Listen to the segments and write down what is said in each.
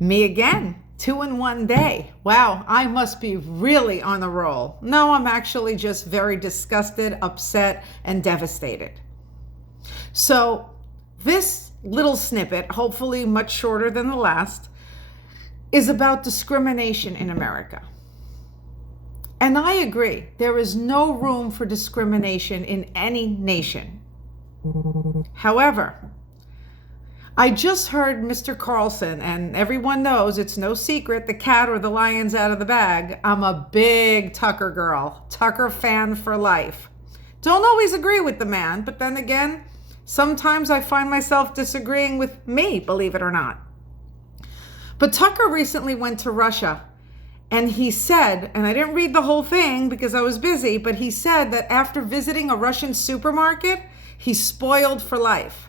Me again, 2 in 1 day. Wow, I must be really on a roll. No, I'm actually just very disgusted, upset, and devastated. So, this little snippet, hopefully much shorter than the last, is about discrimination in America. And I agree, there is no room for discrimination in any nation. However, I just heard Mr. Carlson, and everyone knows it's no secret the cat or the lion's out of the bag. I'm a big Tucker girl, Tucker fan for life. Don't always agree with the man, but then again, sometimes I find myself disagreeing with me, believe it or not. But Tucker recently went to Russia, and he said, and I didn't read the whole thing because I was busy, but he said that after visiting a Russian supermarket, he's spoiled for life.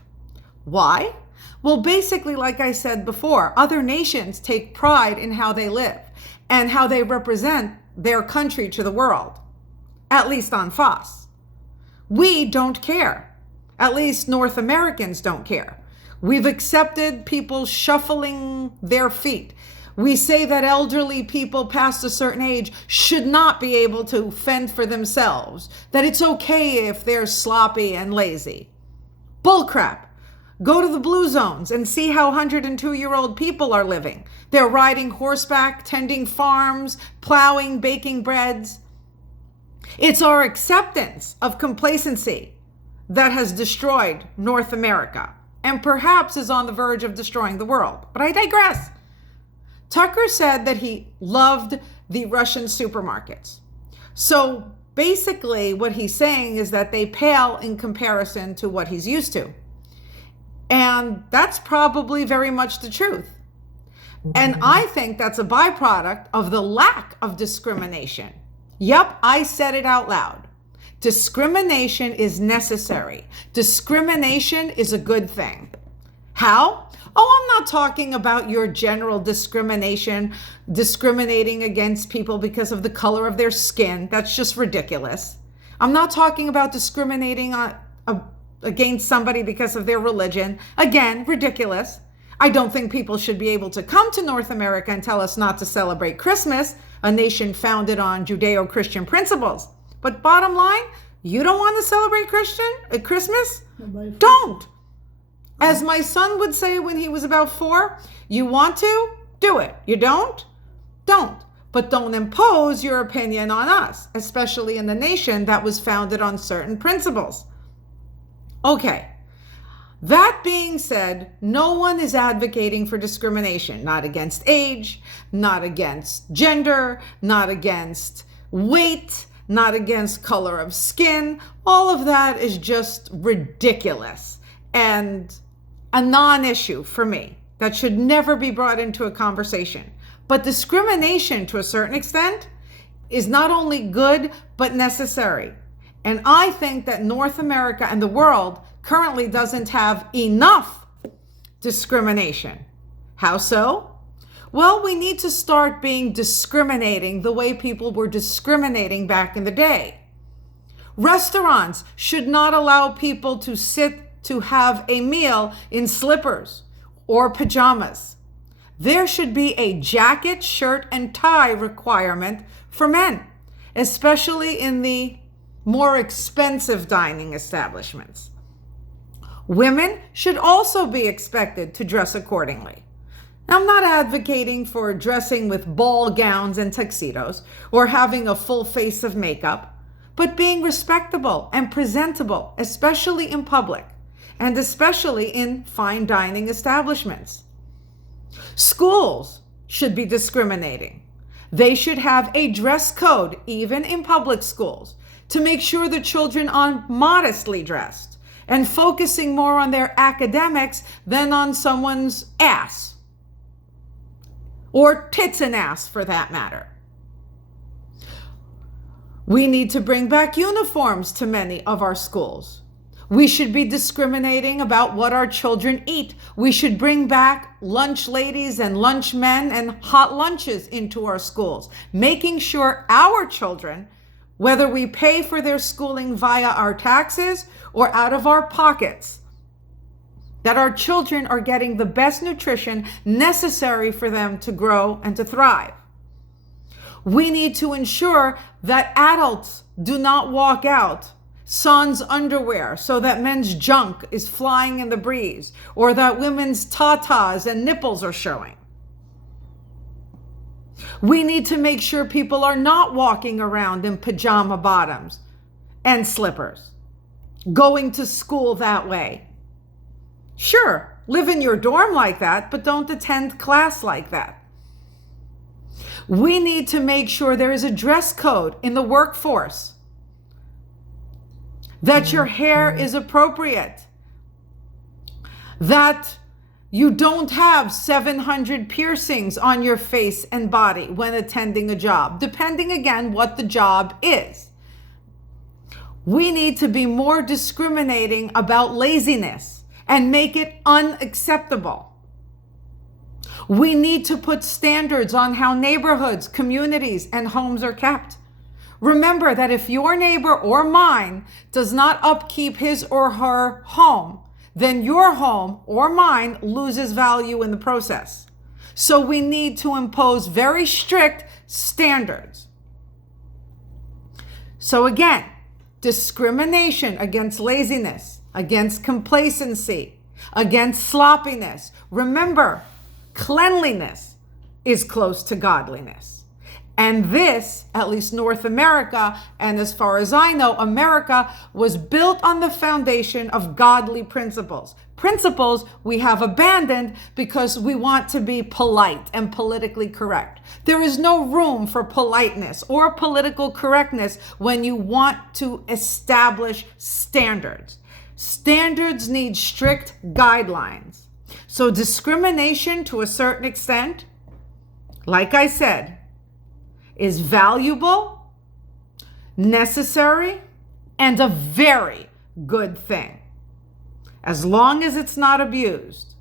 Why? Well, basically, like I said before, other nations take pride in how they live and how they represent their country to the world, at least on Fox. We don't care. At least North Americans don't care. We've accepted people shuffling their feet. We say that elderly people past a certain age should not be able to fend for themselves, that it's okay if they're sloppy and lazy. Bullcrap. Go to the blue zones and see how 102-year-old people are living. They're riding horseback, tending farms, plowing, baking breads. It's our acceptance of complacency that has destroyed North America and perhaps is on the verge of destroying the world. But I digress. Tucker said that he loved the Russian supermarkets. So basically what he's saying is that they pale in comparison to what he's used to. And that's probably very much the truth. And I think that's a byproduct of the lack of discrimination. Yep, I said it out loud. Discrimination is necessary. Discrimination is a good thing. How? Oh, I'm not talking about your general discrimination, discriminating against people because of the color of their skin. That's just ridiculous. I'm not talking about discriminating against somebody because of their religion. Again, ridiculous. I don't think people should be able to come to North America and tell us not to celebrate Christmas, a nation founded on Judeo-Christian principles. But bottom line, you don't want to celebrate Christmas? Don't. As my son would say when he was about 4, you want to? Do it. You don't? Don't. But don't impose your opinion on us, especially in the nation that was founded on certain principles. Okay. That being said, no one is advocating for discrimination, not against age, not against gender, not against weight, not against color of skin. All of that is just ridiculous and a non-issue for me that should never be brought into a conversation. But discrimination, to a certain extent, is not only good, but necessary. And I think that North America and the world currently doesn't have enough discrimination. How so? Well, we need to start being discriminating the way people were discriminating back in the day. Restaurants should not allow people to sit to have a meal in slippers or pajamas. There should be a jacket, shirt, and tie requirement for men, especially in the more expensive dining establishments. Women should also be expected to dress accordingly. Now, I'm not advocating for dressing with ball gowns and tuxedos or having a full face of makeup, but being respectable and presentable, especially in public and especially in fine dining establishments. Schools should be discriminating. They should have a dress code, even in public schools, to make sure the children are modestly dressed and focusing more on their academics than on someone's ass. Or tits and ass, for that matter. We need to bring back uniforms to many of our schools. We should be discriminating about what our children eat. We should bring back lunch ladies and lunch men and hot lunches into our schools, making sure our children, whether we pay for their schooling via our taxes or out of our pockets, that our children are getting the best nutrition necessary for them to grow and to thrive. We need to ensure that adults do not walk out sans underwear so that men's junk is flying in the breeze, or that women's tatas and nipples are showing. We need to make sure people are not walking around in pajama bottoms and slippers, going to school that way. Sure, live in your dorm like that, but don't attend class like that. We need to make sure there is a dress code in the workforce, that your hair is appropriate, that you don't have 700 piercings on your face and body when attending a job, depending again what the job is. We need to be more discriminating about laziness and make it unacceptable. We need to put standards on how neighborhoods, communities, and homes are kept. Remember that if your neighbor or mine does not upkeep his or her home, then your home or mine loses value in the process. So we need to impose very strict standards. So again, discrimination against laziness, against complacency, against sloppiness. Remember, cleanliness is close to godliness. And this, at least North America, and as far as I know, America was built on the foundation of godly principles. Principles we have abandoned because we want to be polite and politically correct. There is no room for politeness or political correctness when you want to establish standards. Standards need strict guidelines. So discrimination, to a certain extent, like I said, is valuable, necessary, and a very good thing, as long as it's not abused.